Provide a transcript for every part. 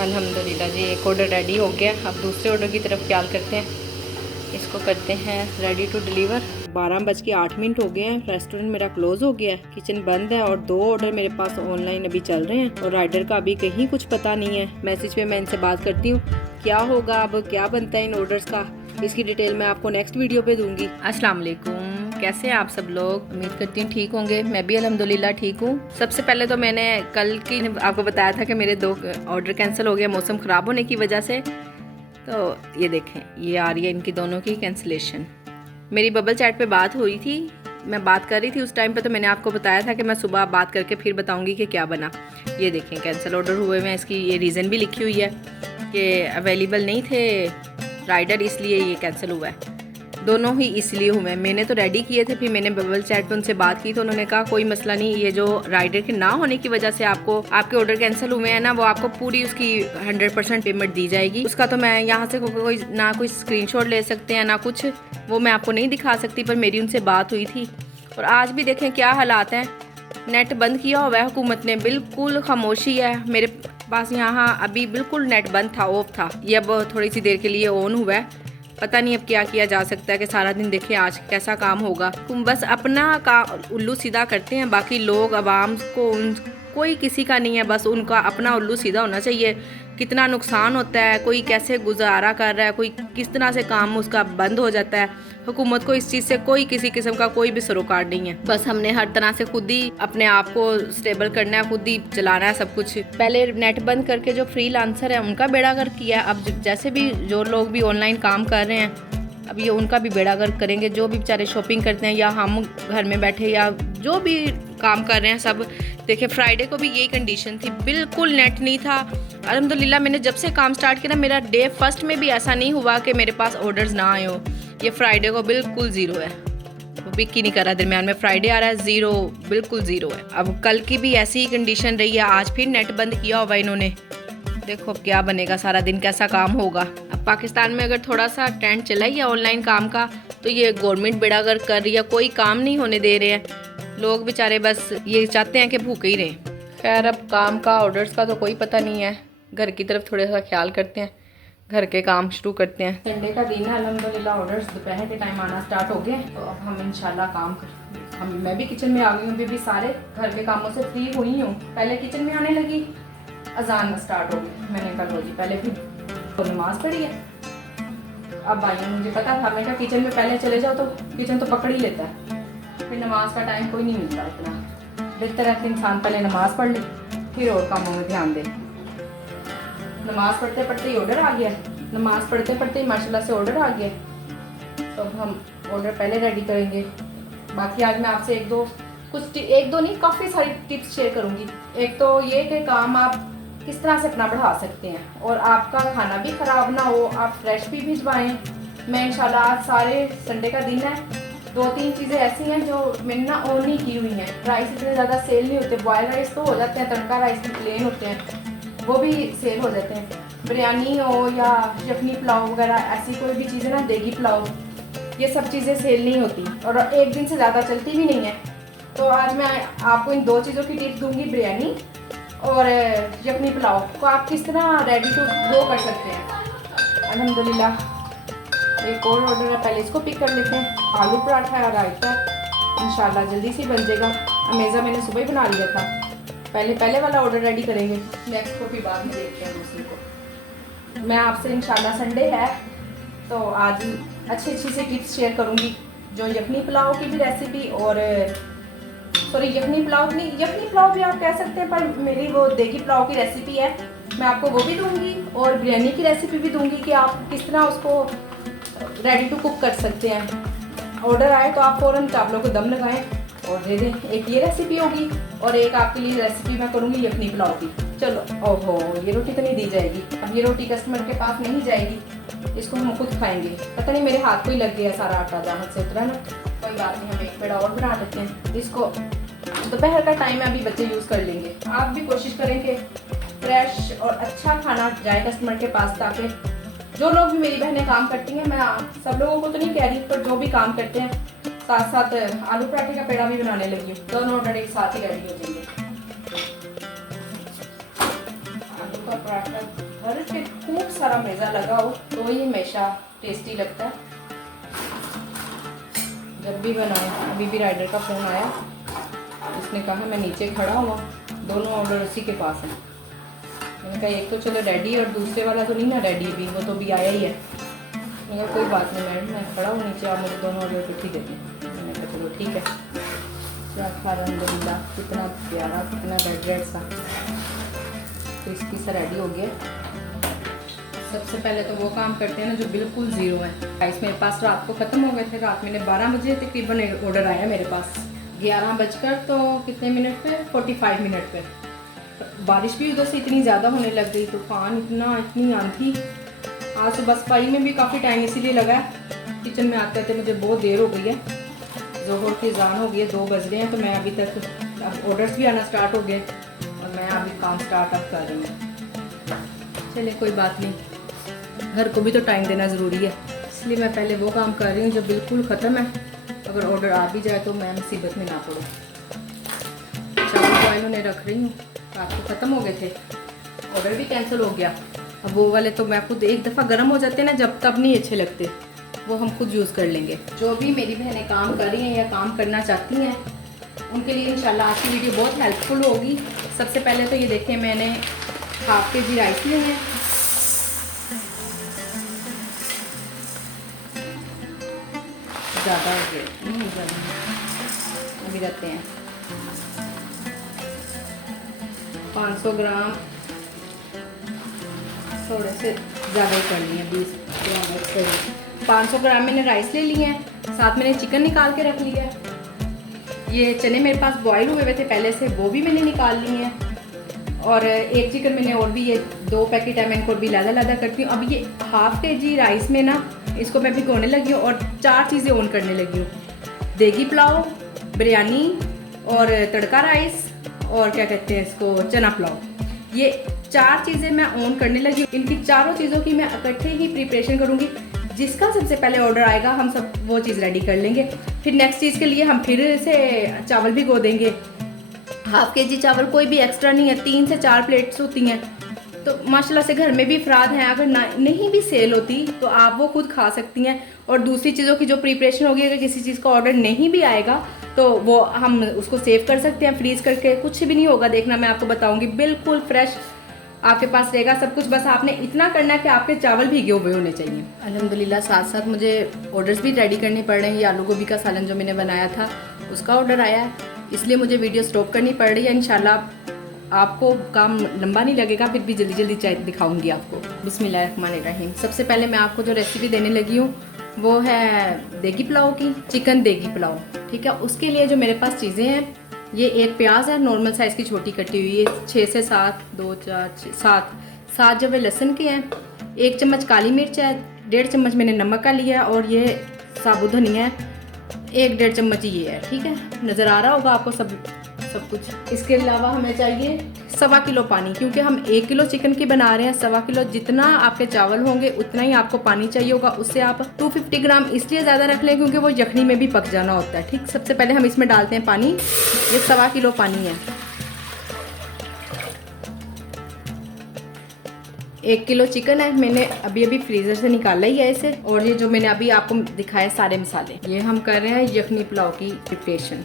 अल्हम्दुलिल्लाह जी, एक order ready हो गया। अब दूसरे ऑर्डर की तरफ ख्याल करते हैं, इसको करते हैं रेडी टू डिलीवर। 12:08 हो गए हैं, रेस्टोरेंट मेरा क्लोज़ हो गया है, किचन बंद है और 2 ऑर्डर मेरे पास ऑनलाइन अभी चल रहे हैं और राइडर का अभी कहीं कुछ पता नहीं है। मैसेज पे मैं इनसे बात करती हूँ क्या होगा, अब क्या बनता है इन ऑर्डर्स का, इसकी डिटेल मैं आपको नेक्स्ट वीडियो पे दूंगी। अस्सलाम वालेकुम, कैसे हैं आप सब लोग? उम्मीद करती हूँ ठीक होंगे। मैं भी अल्हम्दुलिल्लाह ठीक हूँ। सबसे पहले तो मैंने कल की आपको बताया था कि मेरे 2 ऑर्डर कैंसिल हो गया मौसम ख़राब होने की वजह से। तो ये देखें, ये आ रही है इनकी दोनों की कैंसिलेशन। मेरी बबल चैट पे बात हुई थी, मैं बात कर रही थी उस टाइम पे, तो मैंने आपको बताया था कि मैं सुबह बात करके फिर बताऊंगी कि क्या बना। ये देखें कैंसिल ऑर्डर हुए हैं, इसकी ये रीज़न भी लिखी हुई है कि अवेलेबल नहीं थे राइडर, इसलिए ये कैंसिल हुआ है। दोनों ही इसलिए हुए। मैंने तो रेडी किए थे, फिर मैंने बबल चैट पे उनसे बात की तो उन्होंने कहा कोई मसला नहीं, ये जो राइडर के ना होने की वजह से आपको आपके ऑर्डर कैंसिल हुए हैं ना, वो आपको पूरी उसकी 100% पेमेंट दी जाएगी। उसका तो मैं यहाँ से कोई स्क्रीनशॉट ले सकते हैं ना कुछ, वो मैं आपको नहीं दिखा सकती, पर मेरी उनसे बात हुई थी। और आज भी देखें क्या हालात हैं, नेट बंद किया हुआ है हुकूमत ने, बिल्कुल खामोशी है। मेरे पास यहाँ अभी बिल्कुल नेट बंद था, ऑफ था, ये अब थोड़ी सी देर के लिए ऑन हुआ है। पता नहीं अब क्या किया जा सकता है कि सारा दिन देखें आज कैसा काम होगा। तुम बस अपना का उल्लू सीधा करते हैं, बाकी लोग आवाम को कोई किसी का नहीं है, बस उनका अपना उल्लू सीधा होना चाहिए। कितना नुकसान होता है, कोई कैसे गुजारा कर रहा है, कोई किस तरह से काम उसका बंद हो जाता है। हुकूमत को इस चीज़ से कोई किसी किस्म का कोई भी सरोकार नहीं है। बस हमने हर तरह से खुद ही अपने आप को स्टेबल करना है, खुद ही चलाना है सब कुछ। पहले नेट बंद करके जो फ्रीलांसर है उनका बेड़ा गर्क किया, अब जैसे भी जो लोग भी ऑनलाइन काम कर रहे हैं अब ये उनका भी बेड़ा गर्क करेंगे। जो भी बेचारे शॉपिंग करते हैं या हम घर में बैठे या जो भी काम कर रहे हैं सब। देखिए फ्राइडे को भी यही कंडीशन थी, बिल्कुल नेट नहीं था। अल्हम्दुलिल्लाह मैंने जब से काम स्टार्ट किया मेरा डे फर्स्ट में भी ऐसा नहीं हुआ कि मेरे पास ऑर्डर्स ना आए हो। ये फ्राइडे को बिल्कुल ज़ीरो है, वो पिक ही नहीं कर रहा, दरमियान में फ्राइडे आ रहा है, ज़ीरो, बिल्कुल ज़ीरो है। अब कल की भी ऐसी ही कंडीशन रही है, आज फिर नेट बंद किया हुआ इन्होंने। देखो अब क्या बनेगा, सारा दिन कैसा काम होगा। अब पाकिस्तान में अगर थोड़ा सा ट्रेंड चला ही है ऑनलाइन काम का, तो ये गवर्नमेंट बेड़ा गर्क कर रही है, कोई काम नहीं होने दे रहे हैं लोग बेचारे, बस ये चाहते हैं कि भूखे ही रहें। खैर अब काम का ऑर्डर्स का तो कोई पता नहीं है, घर की तरफ थोड़ा सा ख्याल करते हैं, घर के काम शुरू करते हैं। संडे का दिन है, अल्हम्दुलिल्लाह ऑर्डर्स दोपहर के टाइम आना स्टार्ट हो गए, तो अब हम इंशाल्लाह काम मैं भी किचन में आ गई हूँ, अभी भी सारे घर के कामों से फ्री हुई हूँ। पहले किचन में आने लगी, अजान स्टार्ट हो गई, मैंने कहा लो जी पहले फिर तो नमाज पढ़ी है। अब आई हूँ, मुझे पता था, मैं क्या किचन में पहले चले जाओ तो किचन तो पकड़ ही लेता है, फिर नमाज का टाइम कोई नहीं मिलता इतना। बेहतर है कि इंसान पहले नमाज पढ़ ले फिर और कामों में ध्यान दे। नमाज पढ़ते पढ़ते ही ऑर्डर आ गया, नमाज पढ़ते पढ़ते ही माशाल्लाह से ऑर्डर आ गया, तो अब हम ऑर्डर पहले रेडी करेंगे। बाकी आज मैं आपसे एक दो नहीं काफ़ी सारी टिप्स शेयर करूँगी। एक तो ये कि काम आप किस तरह से अपना बढ़ा सकते हैं और आपका खाना भी ख़राब ना हो, आप फ्रेश भी भिजवाएँ। मैं इंशाल्लाह आज सारे संडे का दिन है, 2-3 चीज़ें ऐसी हैं जो मैंने ना ऑन नहीं की हुई हैं। राइस इतने ज़्यादा सेल नहीं होते, बॉयल राइस तो हो जाते हैं, तड़का राइस भी प्लेन होते हैं वो भी सेल हो जाते हैं। बिरयानी हो या यखनी पुलाव वगैरह ऐसी कोई भी चीज़ें ना, देगी पुलाव, ये सब चीज़ें सेल नहीं होती और एक दिन से ज़्यादा चलती भी नहीं है। तो आज मैं आपको इन 2 चीज़ों की टिप्स दूंगी, बिरयानी और यखनी पुलाव को आप किस तरह रेडी टू गो कर सकते हैं। अल्हम्दुलिल्लाह एक और ऑर्डर है, पहले इसको पिक कर लेते हैं। आलू पराठा और रायता इंशाल्लाह जल्दी से बन जाएगा। अमेज़ा मैंने सुबह ही बना लिया था, पहले वाला ऑर्डर रेडी करेंगे, नेक्स्ट को भी बाद में देखते हैं दूसरे को। मैं आपसे इंशाल्लाह संडे है तो आज अच्छी से टिप्स शेयर करूँगी, जो यखनी पुलाव की भी रेसिपी और यखनी पुलाव भी आप कह सकते हैं, पर मेरी वो देगी पुलाव की रेसिपी है, मैं आपको वो भी दूंगी और बिरयानी की रेसिपी भी दूंगी कि आप किस तरह उसको रेडी टू कुक कर सकते हैं। ऑर्डर आए तो आप फ़ौरन चावलों को दम लगाएं और दे दें। एक ये रेसिपी होगी और एक आपके लिए रेसिपी मैं करूँगी यखनी पुलाव की। चलो, ओहो ये रोटी तो नहीं दी जाएगी, अब ये रोटी कस्टमर के पास नहीं जाएगी, इसको हम खुद खाएंगे। पता नहीं मेरे हाथ को ही लग गया सारा आटा जहाँ से उतरा ना, कोई बात नहीं, हम एक पेड़ा और बना लेते हैं। इसको दोपहर का टाइम में अभी बच्चे यूज़ कर लेंगे। आप भी कोशिश करें कि फ्रेश और अच्छा खाना जाए कस्टमर के पास, ताकि जो लोग भी, मेरी बहनें काम करती हैं, मैं सब लोगों को तो नहीं कह रही, पर जो भी काम करते हैं, साथ साथ आलू पराठे का पेड़ा भी बनाने लगी हूँ, दोनों ऑर्डर एक साथ ही रेडी हो जाएंगे। आलू का पराठा सारा मज़ा लगा हो तो ये हमेशा टेस्टी लगता है जब भी बनाओ। अभी भी राइडर का फ़ोन आया, उसने कहा मैं नीचे खड़ा हुआ, दोनों ऑर्डर उसी के पास हैं। मैंने कहा एक तो चलो रेडी और दूसरे वाला तो नहीं ना रेडी, भी वो तो भी आया ही है। मैंने कहा कोई बात नहीं मैडम, मैं खड़ा हूँ नीचे, आप मुझे दोनों ऑर्डर इकट्ठी दे दें। मैंने कहा चलो ठीक है। अल्हम्दुलिल्लाह कितना प्यारा, कितना रेड सा क्रिस्पी सा रेडी हो गया। सबसे पहले तो वो काम करते हैं ना जो बिल्कुल ज़ीरो है। राइस मेरे पास रात को ख़त्म हो गए थे, रात मैंने 12 बजे तकरीबन ऑर्डर आया मेरे पास, 11 बजकर तो कितने मिनट पे, 45 मिनट पे। बारिश भी उधर से इतनी ज़्यादा होने लग गई, तूफान इतनी आंधी। आज सुबह सफाई में भी काफ़ी टाइम इसीलिए लगा है, किचन में आते आते मुझे बहुत देर हो गई है। ज़ोहर की अज़ान हो गई है, 2 बज रहे हैं, तो मैं अभी तक, अब ऑर्डर्स भी आना स्टार्ट हो गए और मैं अभी काम स्टार्ट अप कर रही हूँ। चलिए कोई बात नहीं, घर को भी तो टाइम देना ज़रूरी है, इसलिए मैं पहले वो काम कर रही हूँ जो बिल्कुल ख़त्म है। अगर ऑर्डर आ भी जाए तो मैं मुसीबत में ना पड़ूँ। चावल बॉयल होने रख रही हूँ, रात को ख़त्म हो गए थे, ऑर्डर भी कैंसिल हो गया। अब वो वाले तो मैं खुद एक दफ़ा गर्म हो जाते हैं ना, जब तब नहीं अच्छे लगते, वो हम खुद यूज़ कर लेंगे। जो भी मेरी बहनें काम कर रही हैं या काम करना चाहती हैं उनके लिए इंशाल्लाह आज की वीडियो बहुत हेल्पफुल होगी। सबसे पहले तो ये देखें, मैंने हाफ के जी राइस लिए हैं, ज़्यादा हो गए नहीं, ज़्यादा अभी रहते हैं 500 ग्राम, थोड़े से ज़्यादा ही कर लिए, 20 ग्राम 500 ग्राम मैंने राइस ले लिए हैं, साथ मैंने चिकन निकाल के रख लिया है। ये चने मेरे पास बॉयल हुए थे पहले से, वो भी मैंने निकाल लिए हैं। और एक चिकन मैंने और भी, ये 2 पैकेट है, मैं इनको भी लादा करती हूँ। अब ये हाफ के जी राइस में ना इसको मैं भिगोने लगी हूँ और 4 चीज़ें ऑन करने लगी हूँ, देगी पुलाव, बिरयानी और तड़का राइस और क्या कहते हैं इसको, चना पुलाव। ये 4 चीज़ें मैं ऑन करने लगी हूँ। इनकी चारों चीज़ों की मैं इकट्ठे ही प्रिपरेशन करूँगी। जिसका सबसे पहले ऑर्डर आएगा हम सब वो चीज़ रेडी कर लेंगे, फिर नेक्स्ट चीज़ के लिए हम फिर से चावल भिगो देंगे। हाफ के जी चावल कोई भी एक्स्ट्रा नहीं है, 3 से 4 प्लेट्स होती हैं, तो माशाल्लाह से घर में भी अफराद हैं। अगर नहीं भी सेल होती तो आप वो खुद खा सकती हैं। और दूसरी चीज़ों की जो प्रिपरेशन होगी, अगर किसी चीज़ का ऑर्डर नहीं भी आएगा तो वो हम उसको सेव कर सकते हैं फ्रीज़ करके, कुछ भी नहीं होगा। देखना मैं आपको बताऊँगी, बिल्कुल फ्रेश आपके पास रहेगा सब कुछ। बस आपने इतना करना है कि आपके चावल भीगे हुए होने चाहिए। अल्हम्दुलिल्लाह साथ साथ मुझे ऑर्डर्स भी रेडी करने पड़ रहे हैं। ये आलू गोभी का सालन जो मैंने बनाया था उसका ऑर्डर आया है, इसलिए मुझे वीडियो स्टॉप करनी पड़ रही है। इंशाल्लाह आपको काम लंबा नहीं लगेगा, फिर भी जल्दी जल्दी चाय दिखाऊंगी आपको। बिस्मिल्लाहिर्रहमानिर्रहीम। सबसे पहले मैं आपको जो रेसिपी देने लगी हूँ वो है देगी पुलाव की, चिकन देगी पुलाव। ठीक है, उसके लिए जो मेरे पास चीज़ें हैं, ये एक प्याज है नॉर्मल साइज़ की छोटी कटी हुई है, 6 से 7, 2 4 6 7 जब लहसुन के हैं, 1 चम्मच काली मिर्च है, 1.5 चम्मच मैंने नमक का लिया है, और ये साबुत धनिया है 1-1.5 चम्मच ये है। ठीक है, नज़र आ रहा होगा आपको सब कुछ। इसके अलावा हमें चाहिए 1.25 किलो पानी, क्योंकि हम 1 किलो चिकन की बना रहे हैं। 1.25 किलो जितना आपके चावल होंगे उतना ही आपको पानी चाहिए होगा। उससे आप 250 ग्राम इसलिए ज़्यादा रख लें क्योंकि वो यखनी में भी पक जाना होता है। ठीक, सबसे पहले हम इसमें डालते हैं पानी। ये 1.25 किलो पानी है। 1 किलो चिकन है, मैंने अभी फ्रीज़र से निकाला ही है इसे। और ये जो मैंने अभी आपको दिखाए सारे मसाले, ये हम कर रहे हैं यखनी पुलाव की प्रिपरेशन।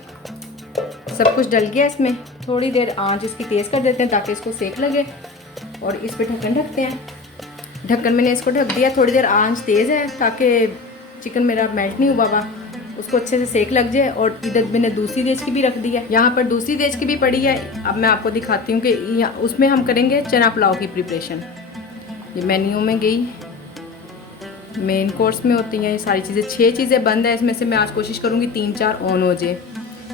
सब कुछ डल गया इसमें। थोड़ी देर आंच इसकी तेज़ कर देते हैं ताकि इसको सेक लगे, और इस पे ढक्कन ढकते हैं। ढक्कन मैंने इसको ढक दिया, थोड़ी देर आंच तेज़ है ताकि चिकन मेरा मेल्ट नहीं हुआ हुआ, उसको अच्छे से सेक लग जाए। और इधर मैंने दूसरी देश की भी रख दी है, यहाँ पर दूसरी देश की भी पड़ी है। अब मैं आपको दिखाती हूँ कि उसमें हम करेंगे चना पुलाव की प्रिपरेशन। ये मेन्यू में गई, मेन कोर्स में होती हैं ये सारी चीज़ें। 6 चीज़ें बंद है, इसमें से मैं आज कोशिश करूँगी 3-4 ऑन हो जाए।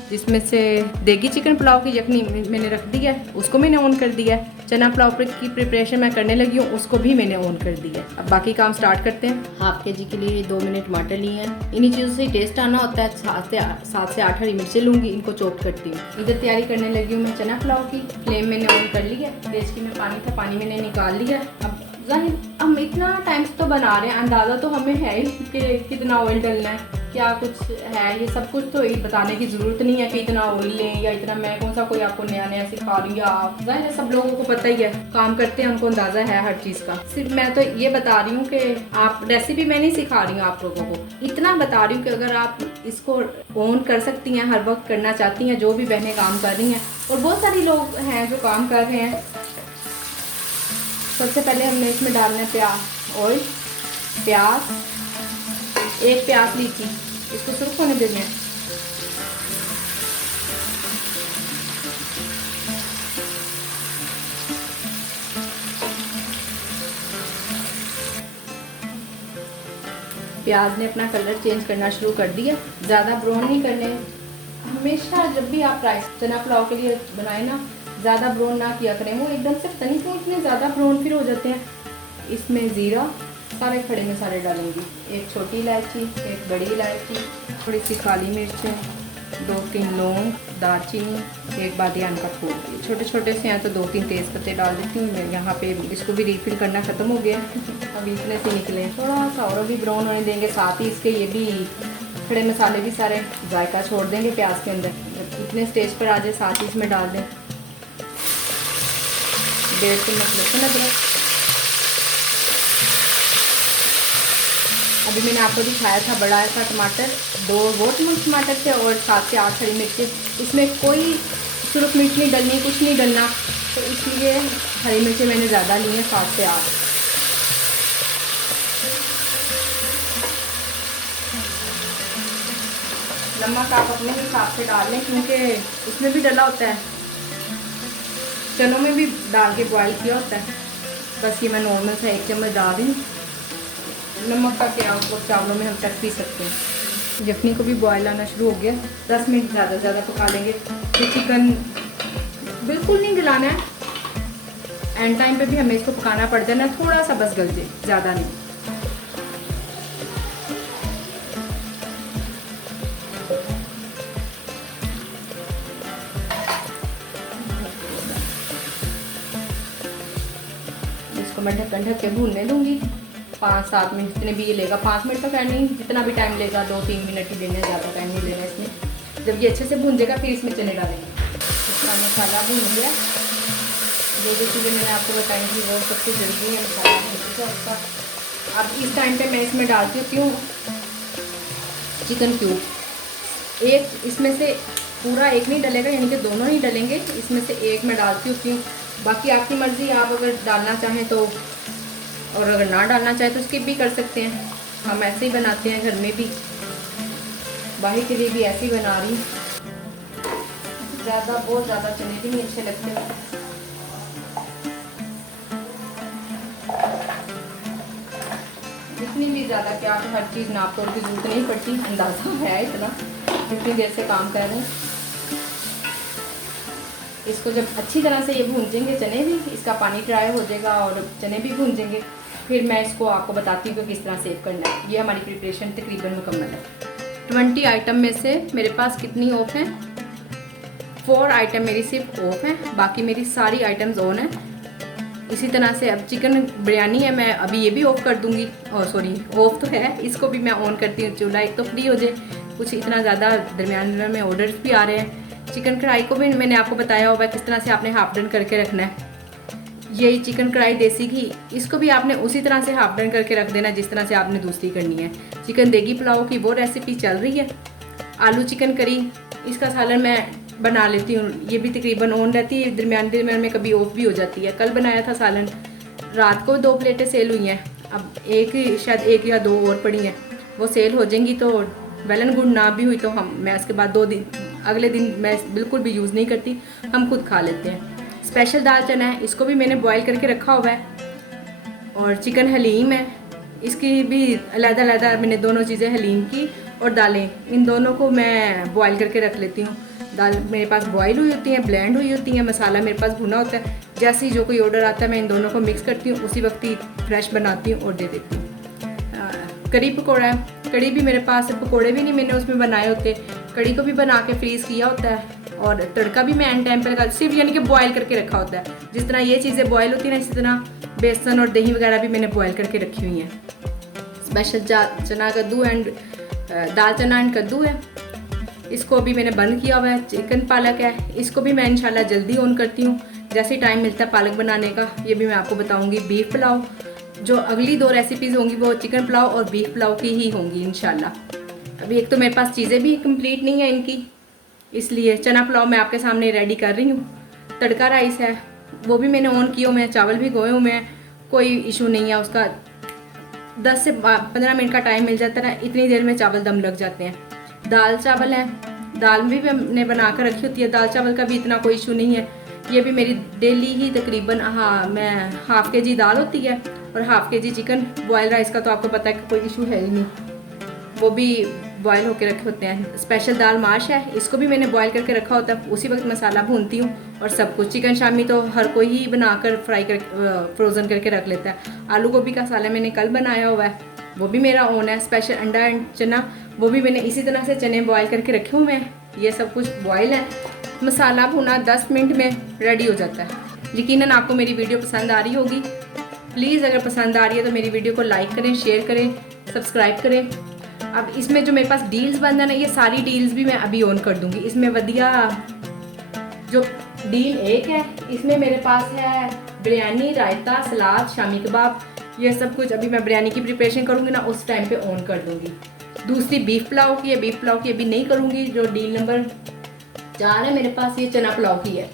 जिसमें से देगी चिकन पुलाव की यखनी मैंने रख दी है, उसको मैंने ऑन कर दिया है। चना पुलाव की प्रिपरेशन मैं करने लगी हूँ, उसको भी मैंने ऑन कर दिया है। अब बाकी काम स्टार्ट करते हैं। हाफ के जी के लिए 2 मिनट टमाटर लिए हैं, इन्हीं चीज़ों से टेस्ट आना होता है। 7 से 8 हरी मिर्चें लूँगी, इनको चॉप करती हूँ। इधर तैयारी करने लगी हूँ मैं चना पुलाव की। फ्लेम मैंने ऑन कर ली है, डेचकी में पानी था, पानी मैंने निकाल लिया। अब जाहिर हम इतना टाइम से तो बना रहे हैं, अंदाज़ा तो हमें है ही कि कितना ऑयल डलना है। क्या कुछ है, ये सब कुछ तो बताने की ज़रूरत नहीं है कि इतना ऑयल लें या इतना, मैं कौन सा कोई आपको नया नया सिखा रही हूँ, या आप ज़ाहिर सब लोगों को पता ही है, काम करते हैं उनको अंदाज़ा है हर चीज़ का। सिर्फ मैं तो ये बता रही हूँ कि आप रेसिपी मैं नहीं सिखा रही हूँ आप लोगों को, इतना बता रही हूँ कि अगर आप इसको ऑन कर सकती हैं, हर वक्त करना चाहती हैं, जो भी बहनें काम कर रही हैं, और बहुत सारी लोग हैं जो काम कर रहे हैं। सबसे पहले हमने इसमें डालना है ऑयल, प्याज, एक प्याज लीची, इसको सुर्ख होने देना है। प्याज ने अपना कलर चेंज करना शुरू कर दिया, ज़्यादा ब्राउन नहीं करने। हमेशा जब भी आप राइस चना पुलाव के लिए बनाए ना, ज़्यादा ब्राउन ना किया करें, वो एकदम से पता नहीं क्यों इतने ज़्यादा ब्राउन फिर हो जाते हैं। इसमें ज़ीरा, सारे खड़े मसाले डालूंगी, एक छोटी इलायची, एक बड़ी इलायची, थोड़ी सी काली मिर्चें, 2-3 लौंग, दालचीनी, एक बादियान का फूल। छोटे छोटे से हैं तो 2-3 तेज़ पत्ते डाल देती हूँ मैं। यहाँ पे इसको भी रीफिल करना ख़त्म हो गया, अभी इतने से निकले, थोड़ा सा और भी ब्राउन होने देंगे। साथ ही इसके ये भी खड़े मसाले भी सारे जायका छोड़ देंगे प्याज के अंदर। जब इतने स्टेज पर आ जाए साथ ही इसमें डाल दें 1.5 चम्मच लहसुन अदरक। अभी मैंने आपको दिखाया था बड़ा सा टमाटर, 2 वो टमाटर थे और 7 से 8 हरी मिर्चें। इसमें कोई सुरख मिर्च नहीं डलनी, कुछ नहीं डलना, तो इसलिए हरी मिर्चें मैंने ज़्यादा ली हैं, 7 से 8। नमक आप अपने हिसाब से डाल लें, क्योंकि इसमें भी डला होता है, चनों में भी डाल के बॉयल किया होता है। बस ये मैं नॉर्मल सा 1 चम्मच डाल रही हूँ। नमक का क्या वो चावलों में हम तक पी सकते हैं। यखनी को भी बॉयल आना शुरू हो गया, 10 मिनट ज़्यादा पका लेंगे। तो चिकन बिल्कुल नहीं गलाना है, एंड टाइम पे भी हमें इसको पकाना पड़ जाना, थोड़ा सा बस गल जाए, ज़्यादा नहीं। इसको मैं ढक के भूनने दूँगी 5-7 मिनट, जितने भी ये लेगा। 5 मिनट तक नहीं, जितना भी टाइम लेगा, 2-3 मिनट ही लेना है, ज़्यादा टाइम नहीं लेना इसमें। जब ये अच्छे से भून जाएगा फिर इसमें चने डालेंगे। इसका मसाला भून गया, जो चीज़ें मैंने आपको बताई थी वो सबसे जरूरी है, मसाला भून गया उसका। अब इस टाइम पे मैं इसमें डालती हूँ चिकन क्यूब। एक इसमें से पूरा एक नहीं डलेगा, यानी कि दोनों ही डलेंगे, इसमें से एक मैं डालती हूँ क्यों, बाकी आपकी मर्ज़ी, आप अगर डालना चाहें तो, और अगर ना डालना चाहे तो स्किप भी कर सकते हैं। हम ऐसे ही बनाते हैं घर में भी, बाहर के लिए भी ऐसे ही बना रही हूँ। बहुत ज़्यादा चने भी नहीं अच्छे लगते। इतनी भी ज़्यादा क्या, हर चीज़ नाप तोड़ की जरूरत नहीं पड़ती, अंदाज़ा है इतना, इतनी देर से काम कर रहे हैं। इसको जब अच्छी तरह से ये भूंजेंगे चने भी, इसका पानी ड्राई हो जाएगा और चने भी भूंजेंगे, फिर मैं इसको आपको बताती हूँ कि किस तरह सेव करना है। ये हमारी प्रिपरेशन तकरीबन मुकम्मल है। 20 आइटम में से मेरे पास कितनी ऑफ हैं? 4 आइटम मेरी सिर्फ ऑफ हैं, बाकी मेरी सारी आइटम्स ऑन हैं। इसी तरह से अब चिकन बिरयानी है, मैं अभी ये भी ऑफ़ कर दूँगी, और सॉरी ऑफ तो है, इसको भी मैं ऑन करती हूँ। चूल्हा एक तो फ्री हो जाए, कुछ इतना ज़्यादा दरमियान में ऑर्डर्स भी आ रहे हैं। चिकन कढ़ाई को भी मैंने आपको बताया होगा किस तरह से आपने हाफ डन करके रखना है। यही चिकन कढ़ाई देसी घी, इसको भी आपने उसी तरह से हाफ डन करके रख देना जिस तरह से आपने दूसरी करनी है। चिकन देगी पुलाव की वो रेसिपी चल रही है। आलू चिकन करी, इसका सालन मैं बना लेती हूँ, ये भी तकरीबन ऑन रहती है, दरमियान में कभी ऑफ भी हो जाती है। कल बनाया था सालन, रात को 2 प्लेटें सेल हुई हैं, अब शायद 1 या 2 और पड़ी हैं, वो सेल हो जाएंगी। तो वेल एंड गुड, ना भी हुई तो मैं उसके बाद 2 दिन अगले दिन मैं बिल्कुल भी यूज़ नहीं करती, हम खुद खा लेते हैं। स्पेशल दाल चना है, इसको भी मैंने बॉईल करके रखा हुआ है, और चिकन हलीम है, इसकी भी अलग-अलग मैंने दोनों चीज़ें, हलीम की और दालें, इन दोनों को मैं बॉईल करके रख लेती हूँ। दाल मेरे पास बॉईल हुई होती हैं, ब्लेंड हुई होती हैं, मसाला मेरे पास भुना होता है। जैसे ही जो कोई ऑर्डर आता है मैं इन दोनों को मिक्स करती हूँ, उसी वक्त ही फ्रेश बनाती हूँ और दे देती हूँ। कड़ी पकौड़ा है, कड़ी भी मेरे पास, पकौड़े भी नहीं मैंने उसमें बनाए होते, कड़ी को भी बना के फ्रीज़ किया होता है, और तड़का भी मैं एंड टाइम पे लगा, सिर्फ यानी कि बॉयल करके रखा होता है। जिस तरह ये चीज़ें बॉयल होती हैं ना, इसी तरह बेसन और दही वगैरह भी मैंने बॉयल करके रखी हुई हैं। स्पेशल चना कद्दू एंड दाल चना एंड कद्दू है, इसको अभी मैंने बंद किया हुआ है। चिकन पालक है, इसको भी मैं इंशाल्लाह जल्दी ऑन करती हूँ, जैसे टाइम मिलता है पालक बनाने का ये भी मैं आपको बताऊँगी। बीफ पुलाव, जो अगली 2 रेसिपीज़ होंगी वो चिकन पुलाव और बीफ पुलाव की ही होंगी इंशाल्लाह। अभी एक तो मेरे पास चीज़ें भी कंप्लीट नहीं है इनकी, इसलिए चना पुलाव मैं आपके सामने रेडी कर रही हूँ। तड़का राइस है, वो भी मैंने ऑन किया हुए हैं, चावल भी गोए हुए हैं, कोई इशू नहीं है उसका। 10 से 15 मिनट का टाइम मिल जाता है ना, इतनी देर में चावल दम लग जाते हैं। दाल चावल है, दाल भी हमने बना कर रखी होती है, दाल चावल का भी इतना कोई इशू नहीं है। ये भी मेरी डेली ही तकरीबन मैं हाफ़ के जी दाल होती है और हाफ़ के जी चिकन। बॉयल राइस का तो आपको पता है कि कोई इशू है ही नहीं, वो भी बॉयल होकर रखे होते हैं। स्पेशल दाल माश है, इसको भी मैंने बॉयल करके रखा होता है, उसी वक्त मसाला भूनती हूँ और सब कुछ। चिकन शामी तो हर कोई ही बनाकर फ्राई कर फ्रोज़न करके रख लेता है। आलू गोभी का सालन मैंने कल बनाया हुआ है, वो भी मेरा ऑन है। स्पेशल अंडा एंड चना, वो भी मैंने इसी तरह से चने बॉयल करके रखे हुए हैं। ये सब कुछ बॉयल है। मसाला भुना 10 मिनट में रेडी हो जाता है। यकीनन आपको मेरी वीडियो पसंद आ रही होगी। प्लीज़ अगर पसंद आ रही है तो मेरी वीडियो को लाइक करें, शेयर करें, सब्सक्राइब करें। अब इसमें जो मेरे पास डील्स बन है ना, ये सारी डील्स भी मैं अभी ऑन कर दूंगी। इसमें वधिया जो डील 1 है, इसमें मेरे पास है बिरयानी, रायता, सलाद, शामी कबाब। ये सब कुछ अभी मैं बिरयानी की प्रिपरेशन करूँगी ना, उस टाइम पे ऑन कर दूँगी। दूसरी बीफ पुलाव की है, बीफ पुलाव की अभी नहीं करूँगी। जो डील नंबर 4 है मेरे पास, ये चना पुलाव की है।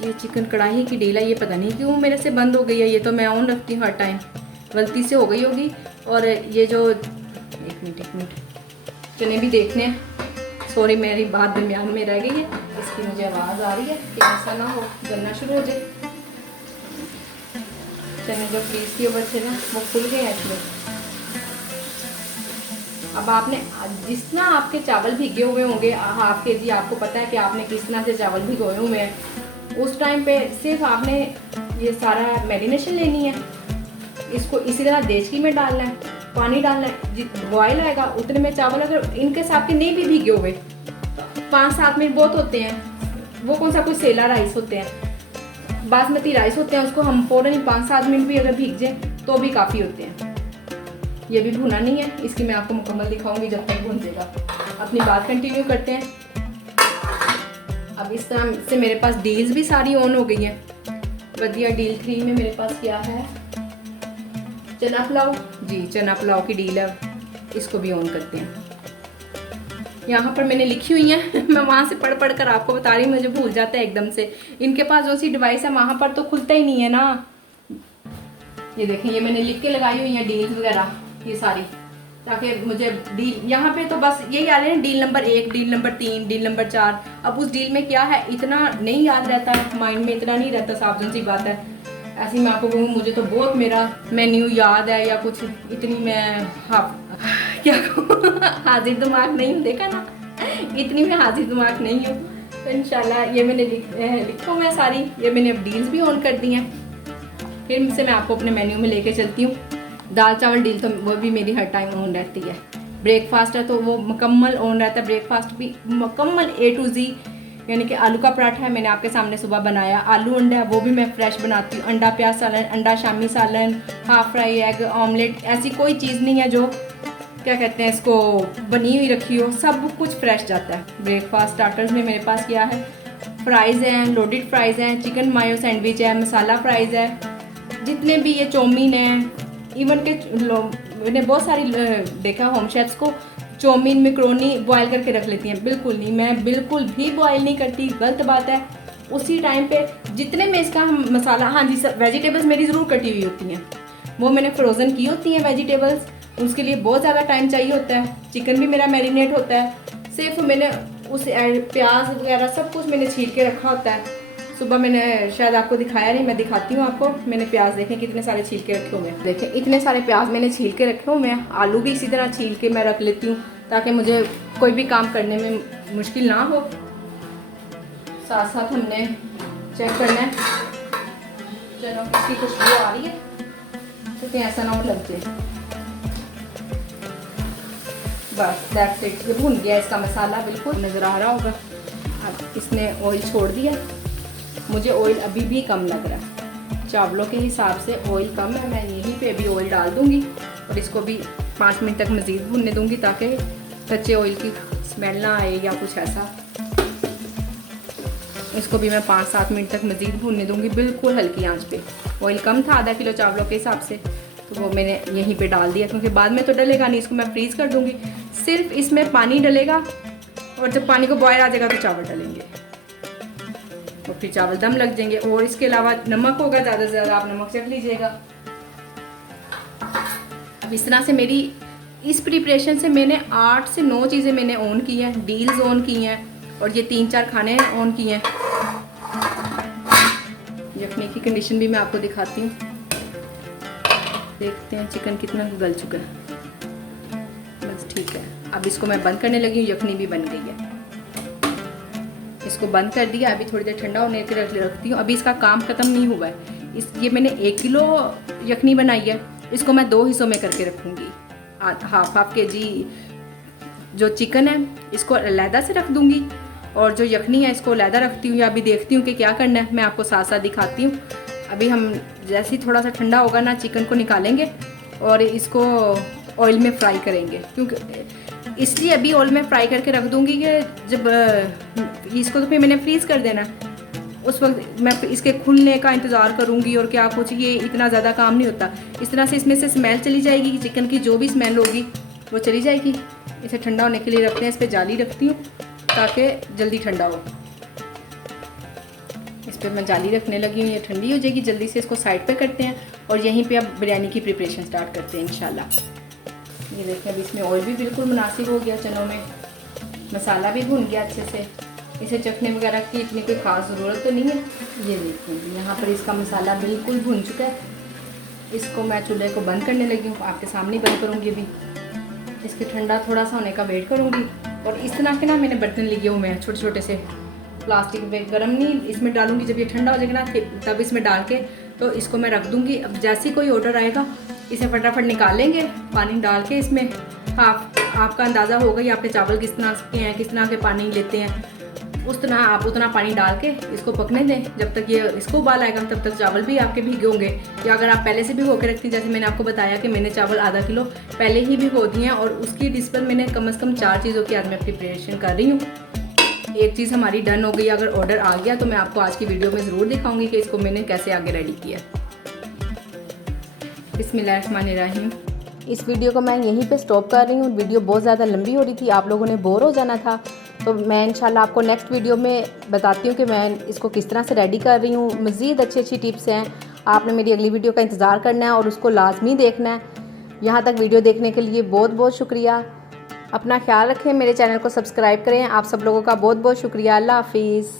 ये चिकन कढ़ाई की डील है, ये पता नहीं क्यों मेरे से बंद हो गई है। ये तो मैं ऑन रखती हूँ हर टाइम, गलती से हो गई होगी। और ये जो एक मिनट चने भी देखने हैं, सॉरी मेरी बात दरमियान में रह गई है, इसकी मुझे आवाज़ आ रही है कि ऐसा ना हो गलना शुरू हो जाए। चने जो फ्रीज किए हुए थे ना, वो खुल गए हैं इसमें। अब आपने जिस तरह आपके चावल भीगे हुए होंगे, हाफ के जी, आपको पता है कि आपने किस तरह से चावल भिगोए हुए हैं, उस टाइम पे सिर्फ आपने ये सारा मैरिनेशन लेनी है। इसको इसी तरह देचकी में डालना है, पानी डालना है, बॉयल आएगा उतने में चावल। अगर इनके साथ के नहीं भी भीगे हुए, 5-7 मिनट बहुत होते हैं। वो कौन सा कोई सेला राइस होते हैं, बासमती राइस होते हैं, उसको हम फ़ौरन ही 5-7 मिनट भी अगर भीग जाए तो भी काफ़ी होते हैं। ये भी भुना नहीं है, इसकी मैं आपको मुकम्मल दिखाऊंगी जब तक भुन जाएगा। अपनी बात कंटिन्यू करते हैं। अब इस तरह से मेरे पास डील्स भी सारी ऑन हो गई हैं। वधिया डील 3 में मेरे पास क्या है, चना पुलाव जी, चना पुलाव की डील है, इसको भी ऑन करते हैं। यहाँ पर मैंने लिखी हुई है मैं वहाँ से पढ़ कर आपको बता रही हूँ, मुझे भूल जाता है एकदम से। इनके पास जो सी डिवाइस है वहाँ पर तो खुलता ही नहीं है ना। ये देखें, ये मैंने लिख के लगाई हुई है डील्स वगैरह ये सारी, ताकि मुझे डील यहाँ पे तो बस यही याद है, deal number 1, deal number 3, deal number 4। अब उस डील में क्या है इतना नहीं याद रहता है, माइंड में इतना नहीं रहता, सावधान सी बात है। ऐसे मैं आपको कहूँ, मुझे तो बहुत मेरा मेन्यू याद है या कुछ, इतनी मैं क्या हाजिर दिमाग नहीं हूँ, देखा ना, इतनी मैं हाजिर दिमाग नहीं हूँ। तो इंशाल्लाह ये मैंने लिखा हुआ है सारी। ये मैंने अब डील्स भी ऑन कर दी हैं। फिर से मैं आपको अपने मेन्यू में लेके चलती हूँ। दाल चावल डील तो वो भी मेरी हर टाइम ऑन रहती है। ब्रेकफास्ट है तो वो मुकम्मल ऑन रहता है, ब्रेकफास्ट भी मुकम्मल A to Z। यानी कि आलू का पराठा है, मैंने आपके सामने सुबह बनाया। आलू अंडा, वो भी मैं फ्रेश बनाती हूँ। अंडा प्याज सालन, अंडा शामी सालन, हाफ फ्राई एग, ऑमलेट, ऐसी कोई चीज़ नहीं है जो क्या कहते हैं इसको बनी हुई रखी हो, सब कुछ फ्रेश जाता है। ब्रेकफास्ट स्टार्टर्स में मेरे पास क्या है, फ्राइज़ हैं, लोडेड फ्राइज़ हैं, चिकन मायो सैंडविच है, मसाला फ्राइज़ है, जितने भी ये चौमीन है, इवन के मैंने बहुत सारी देखा होम शेफ्स को चौमीन मैक्रोनी बॉयल करके रख लेती हैं। बिल्कुल नहीं, मैं बिल्कुल भी बॉयल नहीं करती, गलत बात है। उसी टाइम पे जितने में इसका मसाला, हाँ जी वेजिटेबल्स मेरी ज़रूर कटी हुई होती हैं, वो मैंने फ्रोज़न की होती हैं वेजिटेबल्स, उसके लिए बहुत ज़्यादा टाइम चाहिए होता है। चिकन भी मेरा मैरिनेट होता है, सिर्फ मैंने उस प्याज वगैरह सब कुछ मैंने छील के रखा होता है। सुबह मैंने शायद आपको दिखाया नहीं, मैं दिखाती हूँ आपको। मैंने प्याज देखें कितने सारे छील के रखे हुए हैं, देखें इतने सारे प्याज मैंने छील के रखे हुए हैं। आलू भी इसी तरह छील के मैं रख लेती हूँ ताकि मुझे कोई भी काम करने में मुश्किल ना हो। साथ साथ हमने चेक करना है, चलो इसकी खुशबू आ रही है तो कहीं ऐसा ना हो लग जाए। बस दैट्स इट, ये भुन गया इसका मसाला, बिल्कुल नज़र आ रहा होगा। अब इसने ऑयल छोड़ दिया, मुझे ऑयल अभी भी कम लग रहा है, चावलों के हिसाब से ऑयल कम है। मैं यहीं पे अभी ऑयल डाल दूंगी और इसको भी 5 मिनट तक मज़ीद भुनने दूंगी ताकि कच्चे ऑयल की स्मेल ना आए या कुछ ऐसा। इसको भी मैं 5-7 मिनट तक मज़ीद भूनने दूंगी, बिल्कुल हल्की आंच पे। ऑयल कम था आधा किलो चावलों के हिसाब से, तो वो मैंने यहीं पे डाल दिया, क्योंकि बाद में तो डलेगा नहीं, इसको मैं फ्रीज़ कर दूंगी। सिर्फ इसमें पानी डलेगा और जब पानी को बॉयल आ जाएगा तो चावल डलेंगे और फिर चावल दम लग जाएंगे। और इसके अलावा नमक होगा, ज़्यादा से ज़्यादा आप नमक चख लीजिएगा। अब इस तरह से मेरी इस प्रिपरेशन से मैंने 8 से 9 चीज़ें मैंने ऑन की हैं, डील्स ऑन की हैं और ये 3-4 खाने ऑन किए हैं। यखनी की कंडीशन भी मैं आपको दिखाती हूँ। देखते हैं चिकन कितना गल चुका है, बस ठीक है। अब इसको मैं बंद करने लगी हूँ, यखनी भी बन गई है। इसको बंद कर दिया, अभी थोड़ी देर ठंडा होने के लिए रखती हूँ। अभी इसका काम ख़त्म नहीं हुआ है। ये मैंने 1 किलो यखनी बनाई है, इसको मैं 2 हिस्सों में करके रखूँगी। हाफ KG जो चिकन है इसको अलहदा से रख दूँगी और जो यखनी है इसको अलहदा रखती हूँ, या अभी देखती हूँ कि क्या करना है, मैं आपको साथ साथ दिखाती हूँ। अभी हम जैसे ही थोड़ा सा ठंडा होगा ना, चिकन को निकालेंगे और इसको ऑयल में फ्राई करेंगे, क्योंकि इसलिए अभी ऑयल में फ्राई करके रख दूँगी कि जब इसको तो फिर मैंने फ्रीज़ कर देना, उस वक्त मैं इसके खुलने का इंतज़ार करूँगी और क्या कुछ, ये इतना ज़्यादा काम नहीं होता। इस तरह से इसमें से स्मेल चली जाएगी, चिकन की जो भी स्मेल होगी वो चली जाएगी। इसे ठंडा होने के लिए रखते हैं, इस पर जाली रखती हूँ ताकि जल्दी ठंडा हो। इस पर मैं जाली रखने लगी हूँ, ये ठंडी हो जाएगी जल्दी से। इसको साइड पे करते हैं और यहीं पे अब बिरयानी की प्रिपरेशन स्टार्ट करते हैं इंशाल्लाह। ये देखें अभी इसमें ऑयल भी बिल्कुल मुनासिब हो गया चनों में, मसाला भी भुन गया अच्छे से। इसे चखने वगैरह की इतनी कोई ख़ास ज़रूरत तो नहीं है। ये देखिए यहाँ पर इसका मसाला बिल्कुल भुन चुका है। इसको मैं चूल्हे को बंद करने लगी हूँ, आपके सामने बंद करूँगी। अभी इसके ठंडा थोड़ा सा होने का वेट करूँगी। और इस तरह के ना मैंने बर्तन लिए हुए हैं छोटे छोटे से, प्लास्टिक में, गर्म नहीं, इसमें डालूंगी। जब ये ठंडा हो जाएगा ना तब इसमें डाल के तो इसको मैं रख दूँगी। अब जैसे ही कोई ऑर्डर आएगा इसे फटाफट निकाल लेंगे, पानी डाल के इसमें। आपका अंदाज़ा होगा कि आपके चावल किस तरह के हैं, किस तरह के पानी लेते हैं, उस तरह आप उतना पानी डाल के इसको पकने दें। जब तक ये इसको उबाल आएगा तब तक चावल भी आपके भीगे होंगे। या अगर आप पहले से भिगो के रखती हैं, जैसे मैंने आपको बताया कि मैंने चावल आधा किलो पहले ही भिगो दिए हैं और उसकी डिश पर मैंने कम से कम 4 चीज़ों की आज मैं प्रिपरेशन कर रही हूँ। एक चीज़ हमारी डन हो गई। अगर ऑर्डर आ गया तो मैं आपको आज की वीडियो में ज़रूर दिखाऊंगी कि इसको मैंने कैसे आगे रेडी किया। बिस्मिल्लाहिर्रहमानिर्रहीम। इस वीडियो को मैं यहीं पे स्टॉप कर रही हूँ। वीडियो बहुत ज़्यादा लंबी हो रही थी, आप लोगों ने बोर हो जाना था, तो मैं इंशाल्लाह आपको नेक्स्ट वीडियो में बताती हूँ कि मैं इसको किस तरह से रेडी कर रही हूँ। मज़ीद अच्छी टिप्स हैं, आपने मेरी अगली वीडियो का इंतज़ार करना है और उसको लाजमी देखना है। यहाँ तक वीडियो देखने के लिए बहुत बहुत शुक्रिया। अपना ख्याल रखें, मेरे चैनल को सब्सक्राइब करें। आप सब लोगों का बहुत बहुत शुक्रिया। अल्लाह हाफिज़।